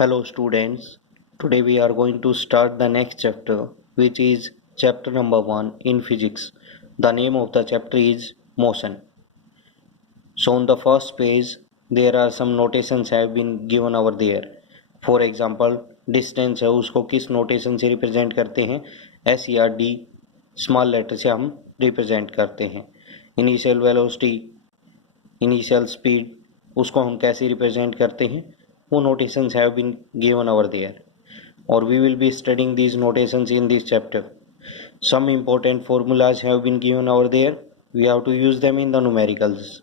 Hello students, today we are going to start the next chapter which is chapter number 1 in physics. The name of the chapter is motion. So on the first page there are some notations have been given over there. For example, distance है उसको किस notation से represent करते हैं, S या D small letter से हम represent करते हैं. Initial velocity, initial speed उसको हम कैसे represent करते हैं, वो notations have been given over there. Or we will be studying these notations in this chapter. Some important formulas have been given over there. We have to use them in the numericals.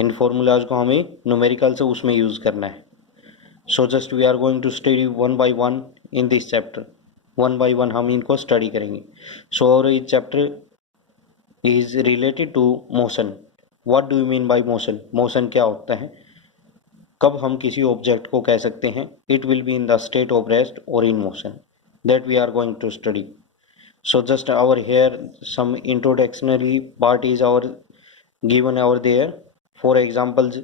In formulas को हमें numerical से उसमें use करना है. So just we are going to study one by one in this chapter. One by one हम इनको study करेंगे. So our each chapter is related to motion. What do you mean by motion? Motion क्या होता है? कब हम किसी object को कह सकते हैं it will be in the state of rest और in motion, that we are going to study. So just our here some introductory part is our given over there. For examples,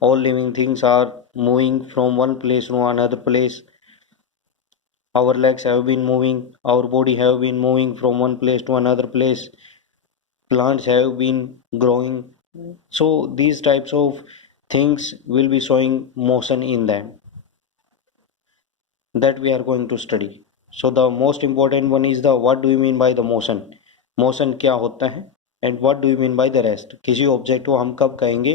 all living things are moving from one place to another place. Our legs have been moving, our body have been moving from one place to another place. Plants have been growing. So these types of things will be showing motion in them, that we are going to study. So the most important one is the what do you mean by the motion. Motion क्या होता है and what do you mean by the rest. किसी object को हम कब कहेंगे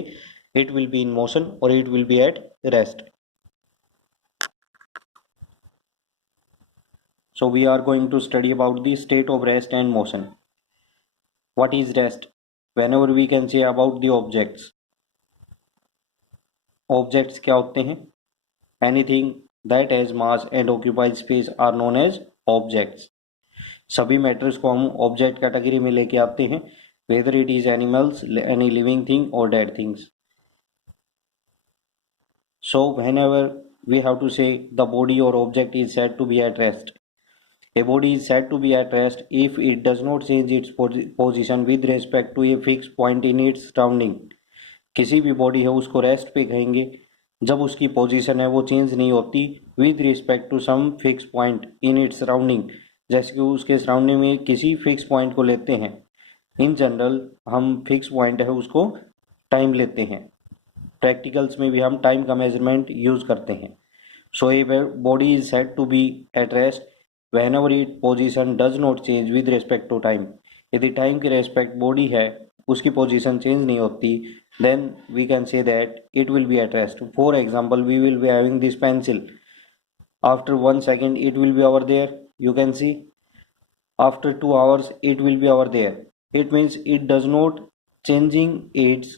it will be in motion or it will be at rest. So we are going to study about the state of rest and motion. What is rest? Whenever we can say about the objects. Objects क्या होते हैं? Anything that has mass and occupies space are known as objects. सभी matters को हम object category में लेके आते हैं, whether it is animals, any living thing और dead things. So whenever we have to say the body or object is said to be at rest. A body is said to be at rest if it does not change its position with respect to a fixed point in its surrounding. किसी भी body है उसको rest पे कहेंगे जब उसकी position है वो चेंज नहीं होती with respect to some fix point in its surrounding. जैसे कि उसके सराउंडिंग में किसी फिक्स पॉइंट को लेते हैं. इन जनरल हम फिक्स पॉइंट है उसको टाइम लेते हैं. प्रैक्टिकल्स में भी हम टाइम का मेजरमेंट यूज करते हैं. So a body is said to be at rest whenever it position does not change with respect to time. यदि टाइम के रेस्पेक्ट बॉडी है उसकी पोजीशन चेंज नहीं होती, then we can say that it will be at rest. For example, we will be having this pencil. After 1 second it will be over there, you can see. After 2 hours it will be over there. It means it does not changing its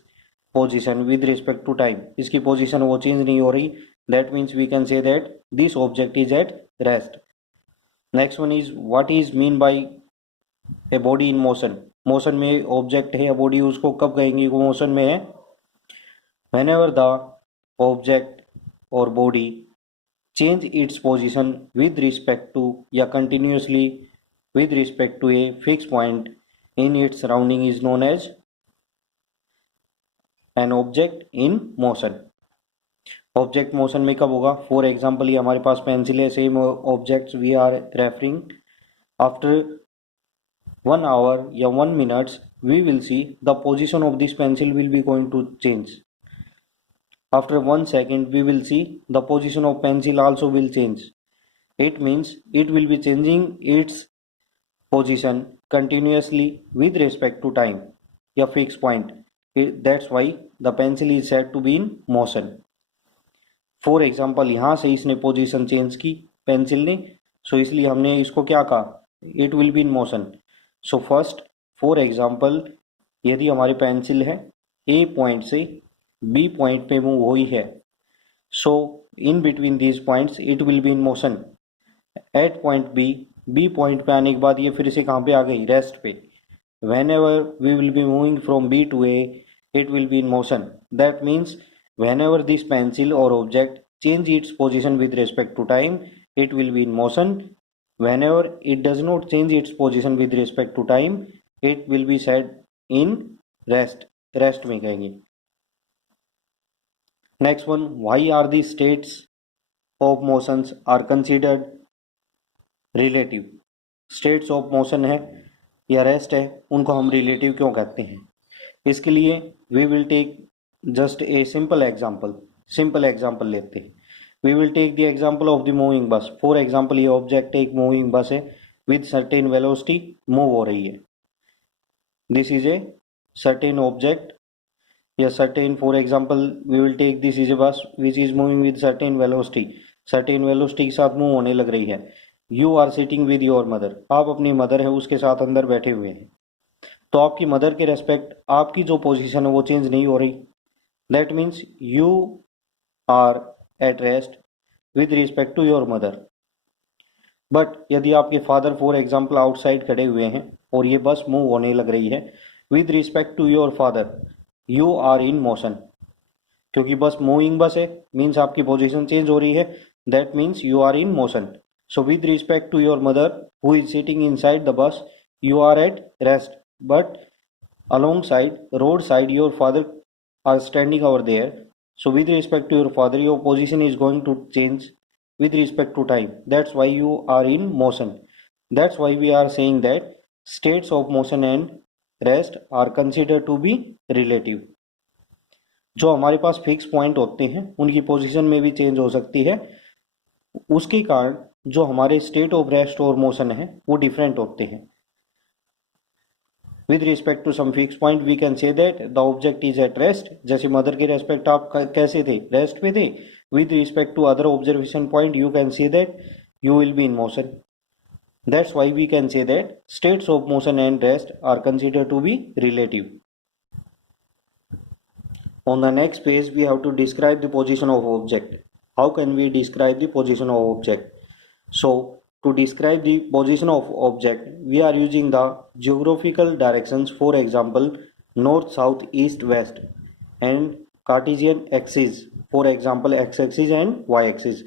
position with respect to time. इसकी position वो change नहीं हो रही. That means we can say that this object is at rest. Next one is what is mean by a body in motion. Motion में object है या body उसको कब कहेंगे वो मोशन में है. whenever the object or body change its position with respect to या continuously with respect to a fixed point in its surrounding is known as an object in motion. Object motion में कब होगा? For example ये हमारे पास pencil है, same objects we are referring. After 1 hour या 1 minutes we will see the position of this pencil will be going to change. After 1 second we will see the position of pencil also will change. It means it will be changing its position continuously with respect to time या fixed point. That's why the pencil is said to be in motion. For example, यहाँ से इसने position change की pencil ने, सो इसलिए हमने इसको क्या कहा, it will be in motion. So first for example यदि हमारी पेंसिल है ए पॉइंट से बी पॉइंट पे मूव हुई है, so in between these points it will be in motion. At point B point पे आने के बाद ये फिर से कहाँ पे आ गई, रेस्ट पे. Whenever we will be moving from B to A it will be in motion. That means whenever this pencil or object change its position with respect to time it will be in motion. Whenever it does not change its position with respect to time it will be said in rest में कहेंगे. Next one, why are the states of motions are considered relative. States of motion है या rest है, उनको हम relative क्यों कहते हैं? इसके लिए we will take just a simple example लेते हैं। We will take the example of the moving bus. For example, ये ऑब्जेक्ट एक मूविंग बस है विद सर्टेन वेलोसिटी, मूव हो रही है। This is a certain object या certain, for example we will take this is a bus which is moving with certain velocity के साथ move होने लग रही है। You are sitting with your mother, आप अपनी मदर है उसके साथ अंदर बैठे हुए हैं। तो आपकी मदर के रेस्पेक्ट आपकी जो पोजीशन है वो चेंज नहीं हो रही। That means you are at rest with respect to your mother. But यदि आपके फादर फॉर एग्जाम्पल आउटसाइड खड़े हुए हैं और ये बस मूव होने लग रही है, with respect to your father you are in motion, क्योंकि बस मूविंग बस है मीन्स आपकी पोजीशन चेंज हो रही है। That means you are in motion. So with respect to your mother who is sitting inside the bus, you are at rest, but alongside road side your father are standing over there. So with respect to your father your position is going to change with respect to time. That's why you are in motion. That's why we are saying that states of motion and rest are considered to be relative. जो हमारे पास fix point होते हैं उनकी position में भी change हो सकती है, उसके कारण जो हमारे स्टेट ऑफ रेस्ट और मोशन है वो डिफरेंट होते हैं। With respect to some fixed point we can say that the object is at rest। जैसे मदर के रेस्पेक्ट आप कैसे थे, रेस्ट पे थे। With respect to other observation point you can say that you will be in motion। That's why we can say that states of motion and rest are considered to be relative। On the next page we have to describe the position of object। How can we describe the position of object? So to describe the position of object we are using the geographical directions, for example north, south, east, west, and Cartesian axis, for example x axis and y axis।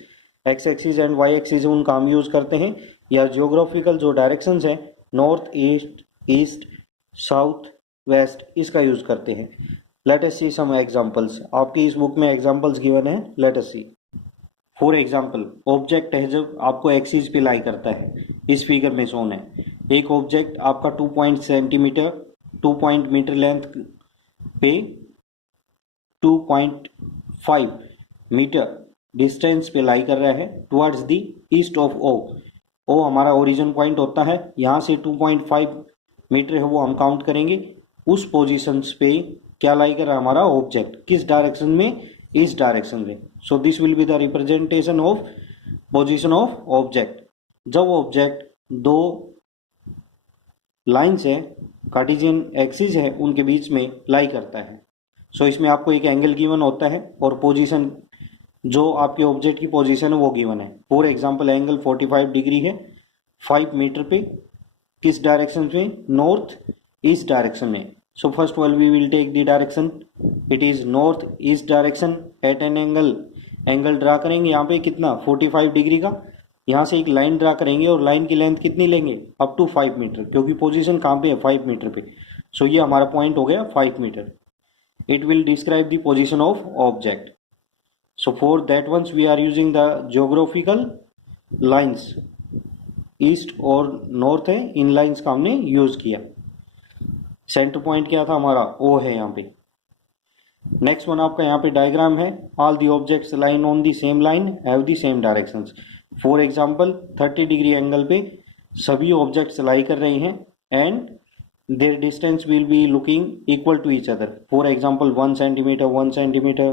x axis and y axis उनका हम use करते हैं, या geographical जो directions हैं north, east, south, west, इसका use करते हैं। Let us see some examples. आपकी इस बुक में एग्जांपल्स गिवन है, let us see. For example object है जब आपको एक्सिस पे लाई करता है, इस फिगर में शोन है। एक ऑब्जेक्ट आपका 2 मीटर लेंथ पे 2.5 मीटर डिस्टेंस पे लाई कर रहा है towards the east of O. O हमारा ओरिजिन पॉइंट होता है, यहाँ से 2.5 मीटर है वो हम काउंट करेंगे। उस पोजिशन पे क्या लाई कर रहा है हमारा ऑब्जेक्ट, किस डायरेक्शन में, इस डायरेक्शन में। So this will be the representation of position of object. जब ऑब्जेक्ट दो लाइंस है, कार्टेशियन एक्सिस है, उनके बीच में लाई करता है। सो इसमें आपको एक एंगल गिवन होता है और पोजीशन जो आपके ऑब्जेक्ट की पोजीशन है वो गिवन है। फॉर एग्जांपल एंगल 45 डिग्री है 5 मीटर पे, किस डायरेक्शन में, नॉर्थ ईस्ट डायरेक्शन में। So first of all we will take the direction, it is north east direction at an angle draw करेंगे यहाँ पे कितना 45 डिग्री का। यहाँ से एक लाइन ड्रा करेंगे और लाइन की लेंथ कितनी लेंगे, अप टू 5 मीटर, क्योंकि पोजीशन कहाँ पे है 5 मीटर पे। सो ये हमारा पॉइंट हो गया 5 metre. It will describe the position of object. So for that once we are using the geographical lines, east और नॉर्थ है, इन लाइन्स का हमने यूज किया। सेंटर पॉइंट क्या था हमारा, ओ है यहाँ पे। नेक्स्ट वन आपका यहाँ पे डायग्राम है, all the objects line on the same line have the same directions. For example 30 degree angle पे सभी ऑब्जेक्ट्स लाई कर रहे हैं and their distance will be looking equal to each other. For example 1 centimetre 1 centimetre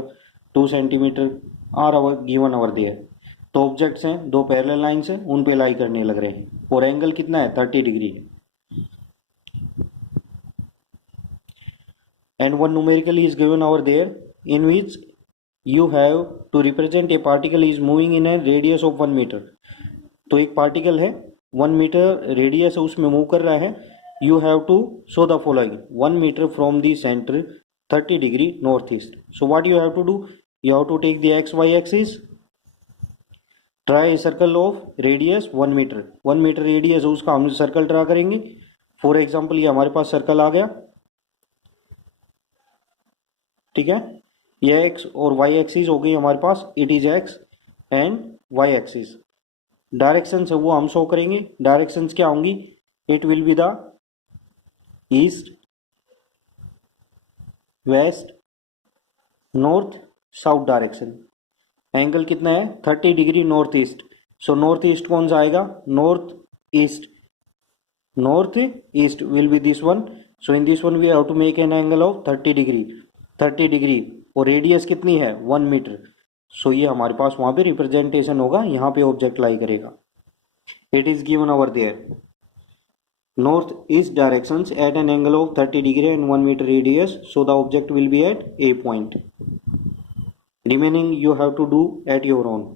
2 centimetre are our given our there. तो objects हैं, दो parallel lines हैं, उन पे लाई करने लग रहे हैं और एंगल कितना है 30 डिग्री है। And one numerical is given over there in which you have to represent a particle is moving in a radius of 1 meter। तो एक पार्टिकल है 1 मीटर रेडियस है उसमें मूव कर रहा है। You have to show the following 1 metre from the centre 30 degree north east. So what you have to do, you have to take the X Y axis, try a circle of radius 1 metre. 1 metre radius है उसका हम circle draw करेंगे। For example ये हमारे पास circle आ गया, ठीक है। ये एक्स और वाई एक्सिस हो गई हमारे पास, it is X and Y axis. Directions है वो हम शो करेंगे। डायरेक्शंस क्या होंगी? It will be the east, west, north, south direction. Angle कितना है? 30 degree north east. So north east कौन सा आएगा? North east, north east will be this one. So in this one we have to make an angle of 30 degree, 30 degree. और radius कितनी है? 1 metre. सो ये हमारे पास वहां पे रिप्रेजेंटेशन होगा, यहाँ पे ऑब्जेक्ट लाई करेगा। It is given over there, north east directions at an angle of 30 degree and 1 meter radius, so the object will be at a point. Remaining you have to do at your own.